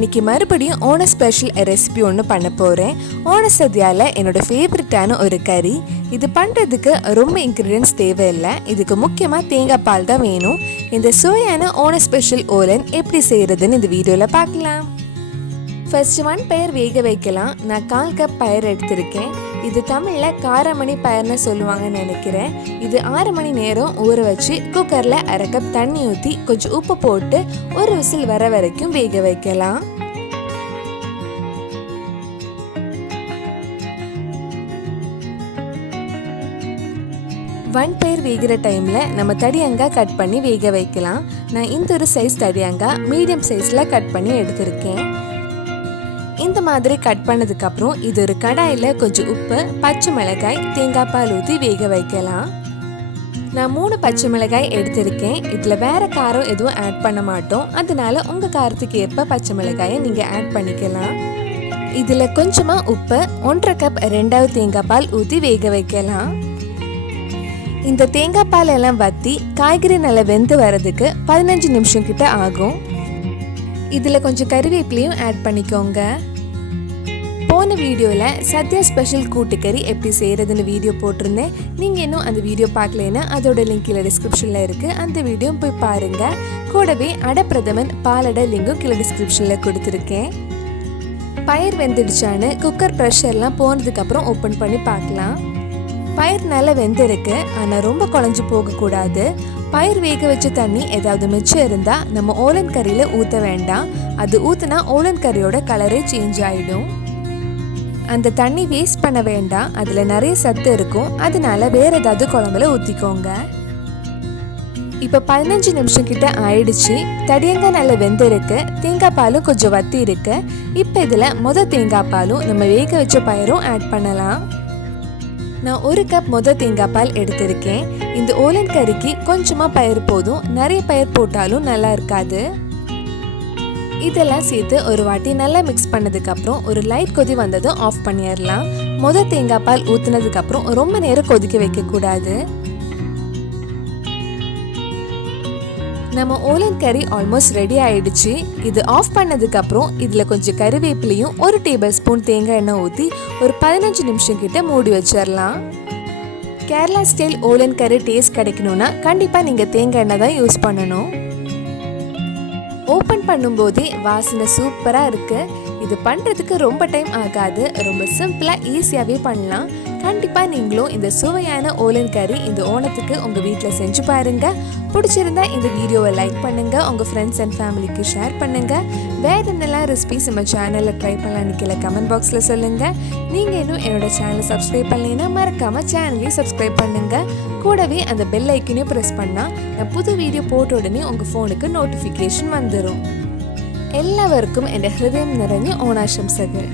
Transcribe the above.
இன்னைக்கு மறுபடியும் ஓண special recipe ஒன்று பண்ண போகிறேன். ஓண சத்யாவில் என்னோட ஃபேவரட்டான ஒரு கறி. இது பண்ணுறதுக்கு ரொம்ப இன்க்ரீடியன்ஸ் தேவையில்லை. இதுக்கு முக்கியமாக தேங்காய் பால் தான் வேணும். இந்த சுவையான ஓண ஸ்பெஷல் ஓலன் எப்படி செய்கிறதுன்னு இந்த வீடியோவில் பார்க்கலாம். ஃபர்ஸ்ட் 1 பயிர் வேக வைக்கலாம். நான் 1/4 கப் பயிர் எடுத்திருக்கேன். இது தமிழில் காரமணி பயிர்னு சொல்லுவாங்கன்னு நினைக்கிறேன். இது 6 மணி நேரம் ஊற வச்சு குக்கரில் 1/2 கப் தண்ணி ஊற்றி கொஞ்சம் உப்பு போட்டு ஒரு விசில் வர வரைக்கும் வேக வைக்கலாம். ஒன் பயிர் வேகிற டைமில் நம்ம தடியங்காய் கட் பண்ணி வேக வைக்கலாம். நான் இந்த ஒரு சைஸ் தடியங்காய் மீடியம் சைஸில் கட் பண்ணி எடுத்திருக்கேன். இந்த மாதிரி கட் பண்ணதுக்கப்புறம் இது ஒரு கடாயில் கொஞ்சம் உப்பு, பச்சை மிளகாய், தேங்காய் பால் ஊற்றி வேக வைக்கலாம். நான் 3 பச்சை மிளகாய் எடுத்திருக்கேன். இதில் வேறு காரம் எதுவும் ஆட் பண்ண மாட்டோம். அதனால உங்கள் காரத்துக்கு ஏற்ப பச்சை மிளகாயை நீங்கள் ஆட் பண்ணிக்கலாம். இதில் கொஞ்சமாக உப்பு, 1/2 கப் 2வது தேங்காய் பால் ஊற்றி வேக வைக்கலாம். இந்த தேங்காய் பால் எல்லாம் வற்றி காய்கறி நல்லா வெந்து வர்றதுக்கு 15 நிமிஷம் கிட்ட ஆகும். இதில் கொஞ்சம் கறிவேப்பிலையும் ஆட் பண்ணிக்கோங்க. போன வீடியோவில் சத்யா ஸ்பெஷல் கூட்டுக்கறி எப்படி செய்கிறதுன்னு வீடியோ போட்டிருந்தேன். நீங்கள் இன்னும் அந்த வீடியோ பார்க்கலன்னா அதோட லிங்க் கீழே டிஸ்கிரிப்ஷனில் இருக்குது. அந்த வீடியோ போய் பாருங்கள். கூடவே பிரதமன் பாலடை லிங்கும் கீழே டிஸ்கிரிப்ஷனில் கொடுத்துருக்கேன். பயிர் வெந்துடுச்சான்னு குக்கர் ப்ரெஷர்லாம் போனதுக்கப்புறம் ஓப்பன் பண்ணி பார்க்கலாம். பயிர் நல்லா வெந்திருக்கு, ஆனால் ரொம்ப குழஞ்சி போகக்கூடாது. பயிர் வேக வச்ச தண்ணி ஏதாவது மிச்சம் இருந்தால் நம்ம ஓலன் கறியில் ஊற்ற வேண்டாம். அது ஊற்றினா ஓலன் கறியோட கலரே சேஞ்ச் ஆகிடும். அந்த தண்ணி வேஸ்ட் பண்ண வேண்டாம். அதில் நிறைய சத்து இருக்கும். அதனால வேறு ஏதாவது குழம்புல ஊற்றிக்கோங்க. இப்போ 15 நிமிஷம் கிட்ட ஆயிடுச்சு. தடியங்காய் நல்லா வெந்திருக்கு. தேங்காய் பாலும் கொஞ்சம் வத்தி இருக்கு. இப்போ இதில் தேங்காய் பாலும் நம்ம வேக வச்ச பயிரும் ஆட் பண்ணலாம். நான் 1 கப் தேங்காய் பால் எடுத்திருக்கேன். இந்த ஓலன் கறிக்கு கொஞ்சமாக பயிர் போதும். நிறைய பயிர் போட்டாலும் நல்லா இருக்காது. இதெல்லாம் சேர்த்து ஒரு வாட்டி நல்லா மிக்ஸ் பண்ணதுக்கப்புறம் ஒரு லைட் கொதி வந்ததும் ஆஃப் பண்ணிடலாம். தேங்காய் பால் ஊற்றுனதுக்கப்புறம் ரொம்ப நேரம் கொதிக்க வைக்கக்கூடாது. நம்ம ஓலன் கறி ஆல்மோஸ்ட் ரெடி ஆயிடுச்சு. இது ஆஃப் பண்ணதுக்கப்புறம் இதில் கொஞ்சம் கறிவேப்பிலையும் 1 டேபிள் ஸ்பூன் தேங்காய் எண்ணெய் ஊற்றி ஒரு 15 நிமிஷம் கிட்ட மூடி வச்சிடலாம். கேரளா ஸ்டைல் ஓலன் கறி டேஸ்ட் கிடைக்கணும்னா கண்டிப்பாக நீங்கள் தேங்காய் எண்ணெய் தான் யூஸ் பண்ணணும். ஓப்பன் பண்ணும்போதே வாசனை சூப்பராக இருக்குது. இது பண்ணுறதுக்கு ரொம்ப டைம் ஆகாது. ரொம்ப சிம்பிளாக ஈஸியாகவே பண்ணலாம். கண்டிப்பாக நீங்களும் இந்த சுவையான ஓலன் கறி இந்த ஓணத்துக்கு உங்கள் வீட்டில் செஞ்சு பாருங்கள். பிடிச்சிருந்தா இந்த வீடியோவை லைக் பண்ணுங்கள். உங்கள் ஃப்ரெண்ட்ஸ் அண்ட் ஃபேமிலிக்கு ஷேர் பண்ணுங்கள். வேறு என்னெல்லாம் ரெசிபிஸ் நம்ம சேனலில் ட்ரை பண்ணலான்னு கீழே கமெண்ட் பாக்ஸில் சொல்லுங்கள். நீங்கள் இன்னும் என்னோடய சேனலை சப்ஸ்கிரைப் பண்ணலைன்னா மறக்காமல் சேனலையும் சப்ஸ்கிரைப் பண்ணுங்கள். கூடவே அந்த பெல் ஐக்கனையும் ப்ரெஸ் பண்ணால் நான் புது வீடியோ போட்ட உடனே உங்கள் ஃபோனுக்கு நோட்டிஃபிகேஷன் வந்துடும். എല്ലാവർക്കും എൻ്റെ ഹൃദയം നിറഞ്ഞ ഓണാശംസകൾ.